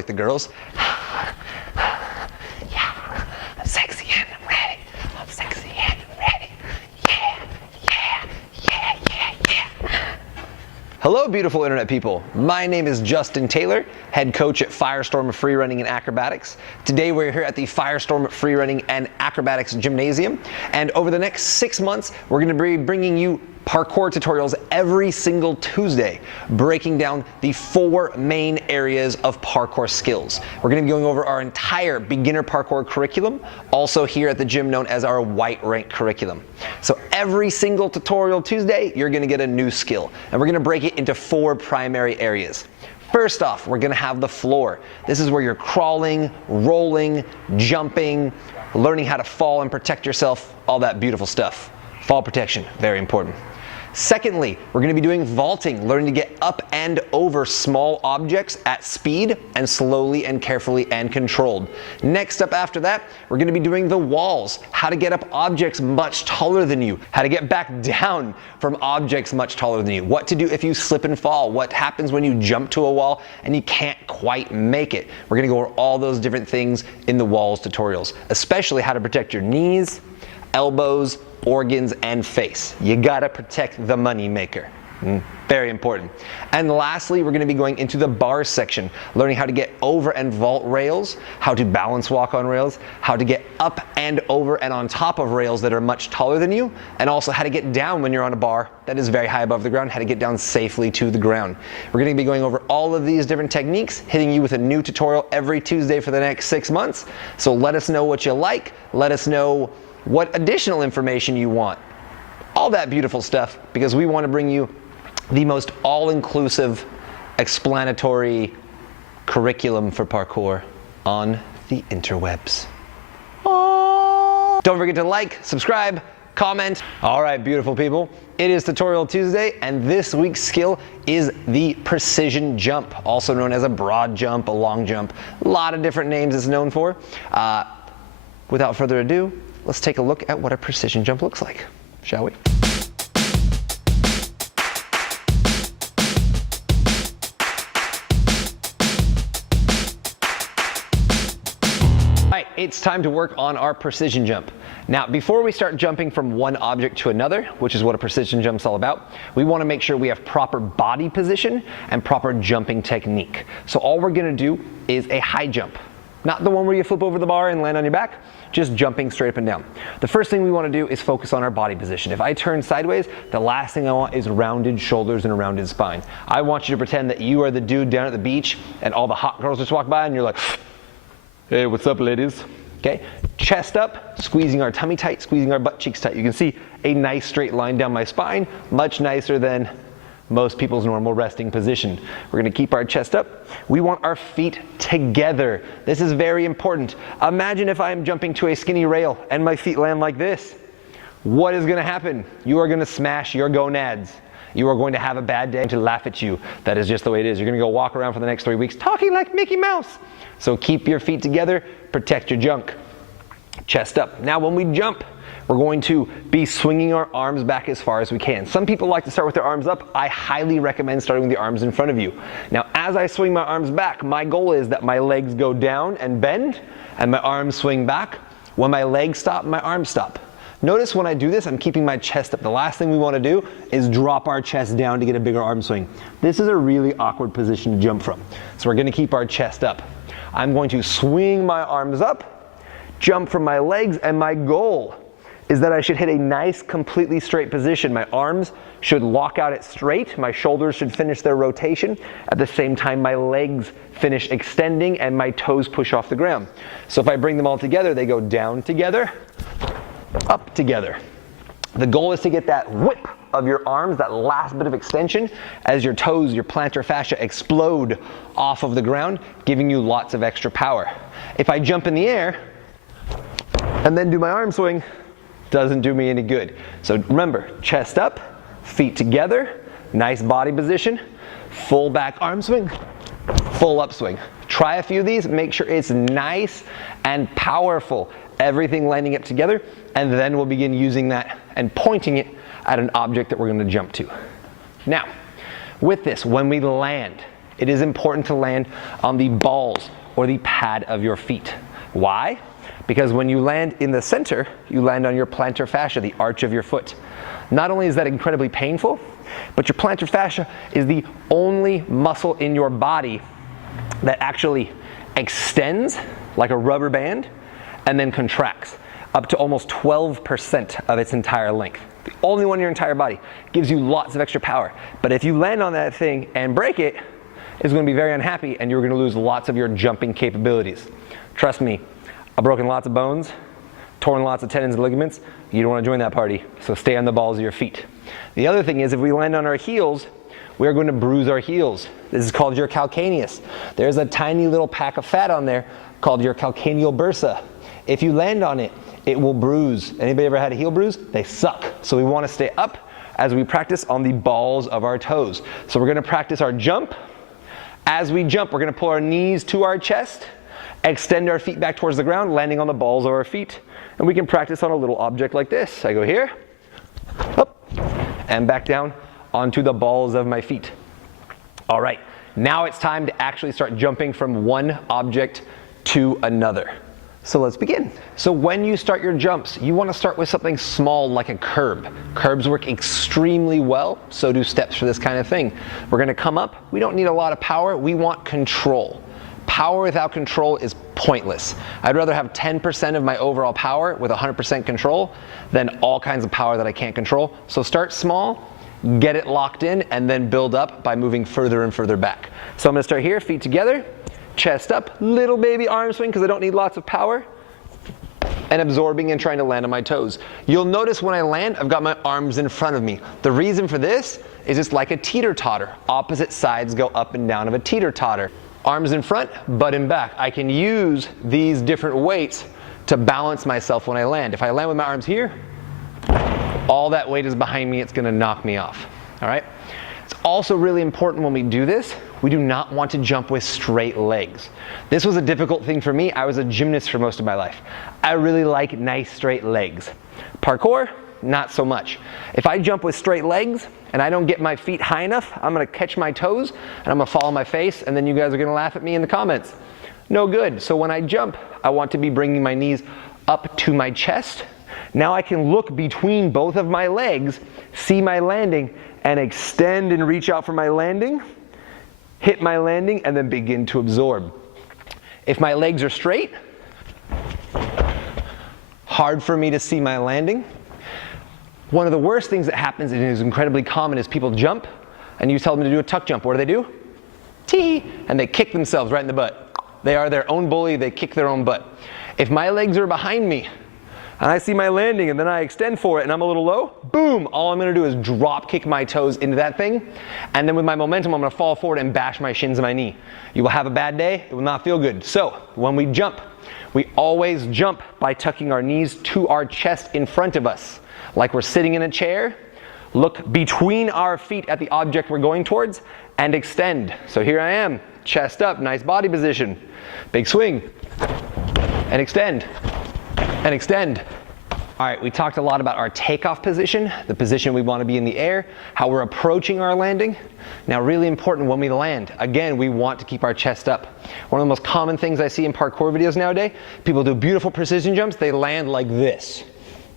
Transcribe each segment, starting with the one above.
like the girls. Yeah, I'm sexy and I'm ready. I'm sexy and I'm ready. Yeah, yeah, yeah, yeah, yeah. Hello, beautiful internet people. My name is Justin Taylor, head coach at FirestormFreerunning and Acrobatics. Today we're here at the FirestormFreerunning and Acrobatics Gymnasium, and over the next 6 months, we're going to be bringing you parkour tutorials every single Tuesday, breaking down the 4 main areas of parkour skills. We're going to be going over our entire beginner parkour curriculum, also here at the gym known as our white rank curriculum. So every single tutorial Tuesday, you're going to get a new skill, and we're going to break it into 4 primary areas. First off, we're going to have the floor. This is where you're crawling, rolling, jumping, learning how to fall and protect yourself, all that beautiful stuff. Fall protection, very important. Secondly, we're going to be doing vaulting, learning to get up and over small objects at speed and slowly and carefully and controlled. Next up after that, we're going to be doing the walls, how to get up objects much taller than you, how to get back down from objects much taller than you, what to do if you slip and fall, what happens when you jump to a wall and you can't quite make it. We're going to go over all those different things in the walls tutorials, especially how to protect your knees, elbows, organs, and face. You gotta protect the money maker. Very important. And lastly, we're gonna be going into the bar section, learning how to get over and vault rails, how to balance walk on rails, how to get up and over and on top of rails that are much taller than you, and also how to get down when you're on a bar that is very high above the ground, how to get down safely to the ground. We're gonna be going over all of these different techniques, hitting you with a new tutorial every Tuesday for the next 6 months. So let us know what you like, let us know what additional information you want, all that beautiful stuff, because we want to bring you the most all-inclusive, explanatory curriculum for parkour on the interwebs. Aww. Don't forget to like, subscribe, comment. All right, beautiful people, it is Tutorial Tuesday, and this week's skill is the precision jump, also known as a broad jump, a long jump. A lot of different names it's known for. Without further ado, let's take a look at what a precision jump looks like, shall we? All right, it's time to work on our precision jump. Now, before we start jumping from one object to another, which is what a precision jump's all about, we want to make sure we have proper body position and proper jumping technique. So all we're going to do is a high jump. Not the one where you flip over the bar and land on your back, just jumping straight up and down. The first thing we want to do is focus on our body position. If I turn sideways, the last thing I want is rounded shoulders and a rounded spine. I want you to pretend that you are the dude down at the beach and all the hot girls just walk by and you're like, hey, what's up, ladies? Okay, chest up, squeezing our tummy tight, squeezing our butt cheeks tight. You can see a nice straight line down my spine, much nicer than most people's normal resting position. We're going to keep our chest up. We want our feet together. This is very important. Imagine if I am jumping to a skinny rail and my feet land like this. What is going to happen? You are going to smash your gonads. You are going to have a bad day to laugh at you. That is just the way it is. You're going to go walk around for the next 3 weeks talking like Mickey Mouse. So keep your feet together, protect your junk. Chest up. Now when we jump, we're going to be swinging our arms back as far as we can. Some people like to start with their arms up. I highly recommend starting with the arms in front of you. Now, as I swing my arms back, my goal is that my legs go down and bend, and my arms swing back. When my legs stop, my arms stop. Notice when I do this, I'm keeping my chest up. The last thing we want to do is drop our chest down to get a bigger arm swing. This is a really awkward position to jump from. So we're going to keep our chest up. I'm going to swing my arms up, jump from my legs, and my goal is that I should hit a nice, completely straight position. My arms should lock out it straight. My shoulders should finish their rotation. At the same time, my legs finish extending and my toes push off the ground. So if I bring them all together, they go down together, up together. The goal is to get that whip of your arms, that last bit of extension, as your toes, your plantar fascia explode off of the ground, giving you lots of extra power. If I jump in the air and then do my arm swing, doesn't do me any good. So remember, chest up, feet together, nice body position, full back arm swing, full upswing. Try a few of these, make sure it's nice and powerful. Everything lining up together, and then we'll begin using that and pointing it at an object that we're going to jump to. Now, with this, when we land, it is important to land on the balls or the pad of your feet. Why? Because when you land in the center, you land on your plantar fascia, the arch of your foot. Not only is that incredibly painful, but your plantar fascia is the only muscle in your body that actually extends like a rubber band and then contracts up to almost 12% of its entire length. The only one in your entire body. Gives you lots of extra power. But if you land on that thing and break it, it's going to be very unhappy and you're going to lose lots of your jumping capabilities. Trust me, I've broken lots of bones, torn lots of tendons and ligaments. You don't want to join that party, so stay on the balls of your feet. The other thing is, if we land on our heels, we are going to bruise our heels. This is called your calcaneus. There's a tiny little pack of fat on there called your calcaneal bursa. If you land on it, it will bruise. Anybody ever had a heel bruise? They suck. So we want to stay up as we practice on the balls of our toes. So we're going to practice our jump. As we jump, we're going to pull our knees to our chest, extend our feet back towards the ground, landing on the balls of our feet. And we can practice on a little object like this. I go here, up, and back down onto the balls of my feet. All right, now it's time to actually start jumping from one object to another. So let's begin. So when you start your jumps, you want to start with something small like a curb. Curbs work extremely well, so do steps for this kind of thing. We're going to come up. We don't need a lot of power. We want control. Power without control is pointless. I'd rather have 10% of my overall power with 100% control than all kinds of power that I can't control. So start small, get it locked in, and then build up by moving further and further back. So I'm going to start here, feet together, chest up, little baby arm swing because I don't need lots of power, and absorbing and trying to land on my toes. You'll notice when I land, I've got my arms in front of me. The reason for this is it's like a teeter-totter. Opposite sides go up and down of a teeter-totter. Arms in front, butt in back. I can use these different weights to balance myself when I land. If I land with my arms here, all that weight is behind me, it's gonna knock me off, all right? It's also really important when we do this, we do not want to jump with straight legs. This was a difficult thing for me. I was a gymnast for most of my life. I really like nice straight legs. Parkour, not so much. If I jump with straight legs and I don't get my feet high enough, I'm gonna catch my toes and I'm gonna fall on my face, and then you guys are gonna laugh at me in the comments. No good. So when I jump, I want to be bringing my knees up to my chest. Now I can look between both of my legs, see my landing, and extend and reach out for my landing, hit my landing, and then begin to absorb. If my legs are straight, hard for me to see my landing. One of the worst things that happens, and is incredibly common, is people jump and you tell them to do a tuck jump. What do? Tee! And they kick themselves right in the butt. They are their own bully, they kick their own butt. If my legs are behind me and I see my landing and then I extend for it and I'm a little low, boom, all I'm gonna do is drop kick my toes into that thing, and then with my momentum I'm gonna fall forward and bash my shins and my knee. You will have a bad day, it will not feel good. So when we jump, we always jump by tucking our knees to our chest in front of us, like we're sitting in a chair. Look between our feet at the object we're going towards and extend. So here I am, chest up, nice body position. Big swing, and extend, and extend. All right, we talked a lot about our takeoff position, the position we want to be in the air, how we're approaching our landing. Now, really important when we land, again, we want to keep our chest up. One of the most common things I see in parkour videos nowadays, people do beautiful precision jumps, they land like this.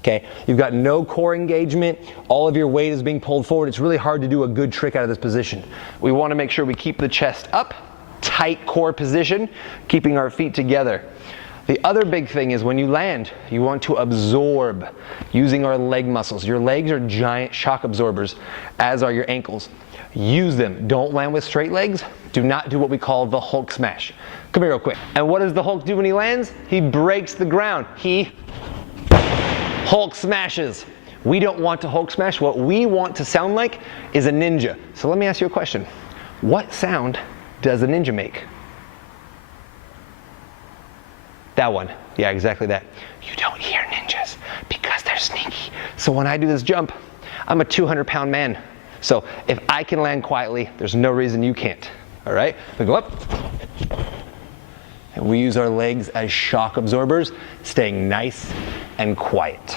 Okay, you've got no core engagement, all of your weight is being pulled forward. It's really hard to do a good trick out of this position. We want to make sure we keep the chest up, tight core position, keeping our feet together. The other big thing is when you land, you want to absorb using our leg muscles. Your legs are giant shock absorbers, as are your ankles. Use them. Don't land with straight legs. Do not do what we call the Hulk smash. Come here real quick. And what does the Hulk do when he lands? He breaks the ground. He Hulk smashes. We don't want to Hulk smash. What we want to sound like is a ninja. So let me ask you a question. What sound does a ninja make? That one. Yeah, exactly that. You don't hear ninjas because they're sneaky. So when I do this jump, I'm a 200-pound man. So if I can land quietly, there's no reason you can't. All right? We go up. And we use our legs as shock absorbers, staying nice and quiet.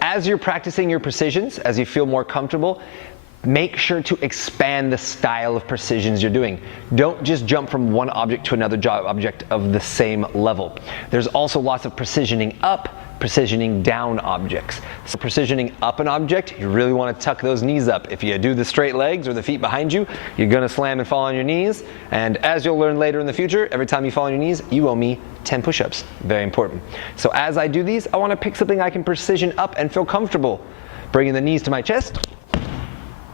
As you're practicing your precisions, as you feel more comfortable, Make sure to expand the style of precisions you're doing. Don't just jump from one object to another object of the same level. There's also lots of precisioning up, precisioning down objects. So precisioning up an object, you really want to tuck those knees up. If you do the straight legs or the feet behind you, you're going to slam and fall on your knees. And as you'll learn later in the future, every time you fall on your knees, you owe me 10 push-ups. Very important. So as I do these, I want to pick something I can precision up and feel comfortable. Bringing the knees to my chest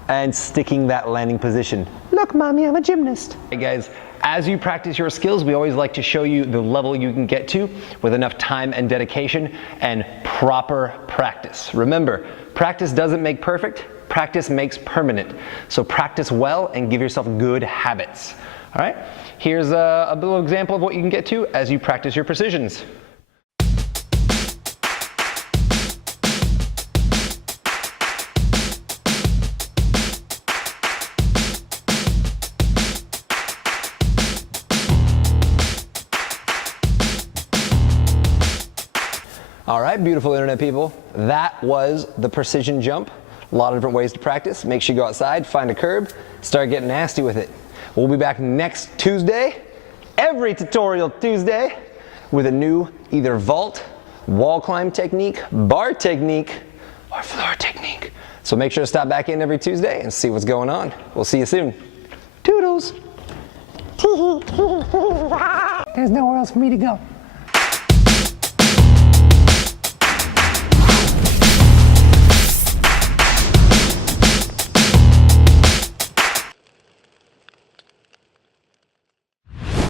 and sticking that landing position. Look, mommy, I'm a gymnast. Hey guys, as you practice your skills, we always like to show you the level you can get to with enough time and dedication and proper practice. Remember, practice doesn't make perfect, practice makes permanent. So practice well and give yourself good habits. All right, here's a little example of what you can get to as you practice your precisions. All right, beautiful internet people, that was the precision jump. A lot of different ways to practice. Make sure you go outside, find a curb, start getting nasty with it. We'll be back next Tuesday, every tutorial Tuesday, with a new either vault, wall climb technique, bar technique, or floor technique. So make sure to stop back in every Tuesday and see what's going on. We'll see you soon. Toodles. There's nowhere else for me to go.